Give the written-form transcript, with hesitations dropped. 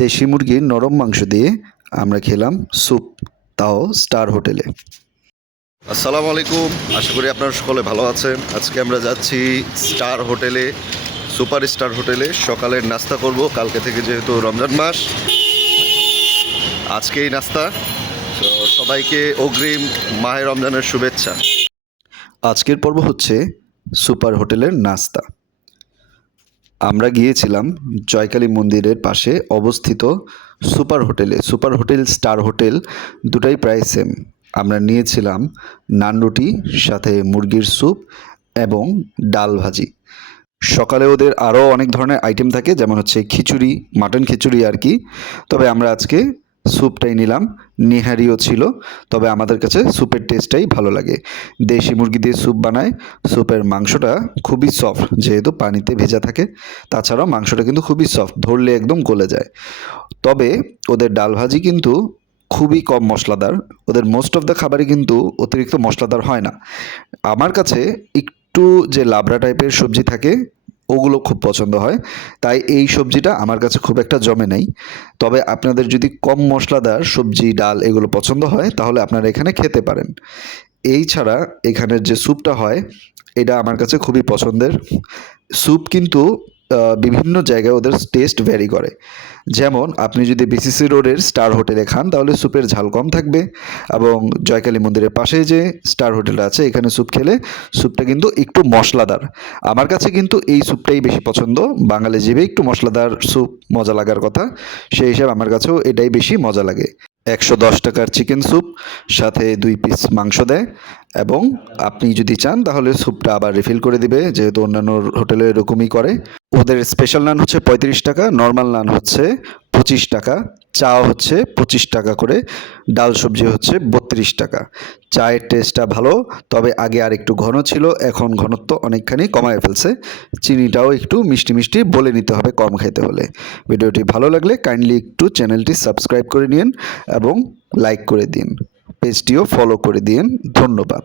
দেশি মুরগির নরম মাংস দিয়ে আমরা খেলাম স্যুপ, তাও স্টার হোটেলে। আসসালামু আলাইকুম, আশা করি আপনারা সকলে ভালো আছেন। আজকে আমরা যাচ্ছি স্টার হোটেলে, সুপার স্টার হোটেলে। সকালের নাস্তা করব, কালকে থেকে যেহেতু রমজান মাস, আজকেই নাস্তা। তো সবাইকে অগ্রিম মাহে রমজানের শুভেচ্ছা। আজকের পর্ব হচ্ছে সুপার হোটেলের নাস্তা। আমরা গিয়েছিলাম জয়কালী মন্দিরের পাশে অবস্থিত সুপার হোটেলে। সুপার হোটেল, স্টার হোটেল দুটাই প্রায় সেম। আমরা নিয়েছিলাম নান রুটি, সাথে মুরগির স্যুপ এবং ডাল ভাজি। সকালে ওদের আরও অনেক ধরনের আইটেম থাকে, যেমন হচ্ছে খিচুড়ি, মাটন খিচুড়ি আর কি। তবে আমরা আজকে স্যুপটাই নিলাম। নিহারিও ছিল, তবে আমাদের কাছে স্যুপের টেস্টটাই ভালো লাগে। দেশি মুরগি দিয়ে স্যুপ বানায়। স্যুপের মাংসটা খুবই সফট, যেহেতু পানিতে ভেজা থাকে। তাছাড়াও মাংসটা কিন্তু খুবই সফট, ধরলে একদম গলে যায়। তবে ওদের ডাল ভাজি কিন্তু খুবই কম মশলাদার। ওদের মোস্ট অফ দ্য খাবারই কিন্তু অতিরিক্ত মশলাদার হয় না। আমার কাছে একটু যে লাবড়া টাইপের সবজি থাকে ওগুলো খুব পছন্দ হয়, তাই এই সবজিটা আমার কাছে খুব একটা জমে নাই। তবে আপনাদের যদি কম মশলাদার সবজি, ডাল এগুলো পছন্দ হয়, তাহলে আপনারা এখানে খেতে পারেন। এই ছাড়া এখানের যে স্যুপটা হয়, এটা আমার কাছে খুবই পছন্দের। স্যুপ কিন্তু বিভিন্ন জায়গায় ওদের টেস্ট ভ্যারি করে। যেমন আপনি যদি বিসিসি রোডের স্টার হোটেলে খান, তাহলে স্যুপের ঝাল কম থাকবে। এবং জয়কালী মন্দিরের পাশে যে স্টার হোটেলটা আছে, এখানে স্যুপ খেলে স্যুপটা কিন্তু একটু মশলাদার। আমার কাছে কিন্তু এই স্যুপটাই বেশি পছন্দ। বাঙালি জিভে একটু মশলাদার স্যুপ মজা লাগার কথা, সেই হিসাবে আমার কাছেও এটাই বেশি মজা লাগে। 110 টাকার চিকেন স্যুপ, সাথে 2 পিস মাংস দেয়। এবং আপনি যদি চান তাহলে স্যুপটা আবার রিফিল করে দিবে, যেহেতু অন্যান্য হোটেলে এরকমই করে। ওদের স্পেশাল নান হচ্ছে 35 টাকা, নর্মাল নান হচ্ছে 25 টাকা, চা হচ্ছে 25 টাকা করে, ডাল সবজি হচ্ছে 32 টাকা। চায়ের টেস্টটা ভালো, তবে আগে আর একটু ঘন ছিল, এখন ঘনত্ব অনেকখানি কমায় ফেলছে। চিনিটাও একটু মিষ্টি মিষ্টি বলে নিতে হবে কম খেতে হলে। ভিডিওটি ভালো লাগলে কাইন্ডলি একটু চ্যানেলটি সাবস্ক্রাইব করে নিন এবং লাইক করে দিন, পেজটিও ফলো করে দিন। ধন্যবাদ।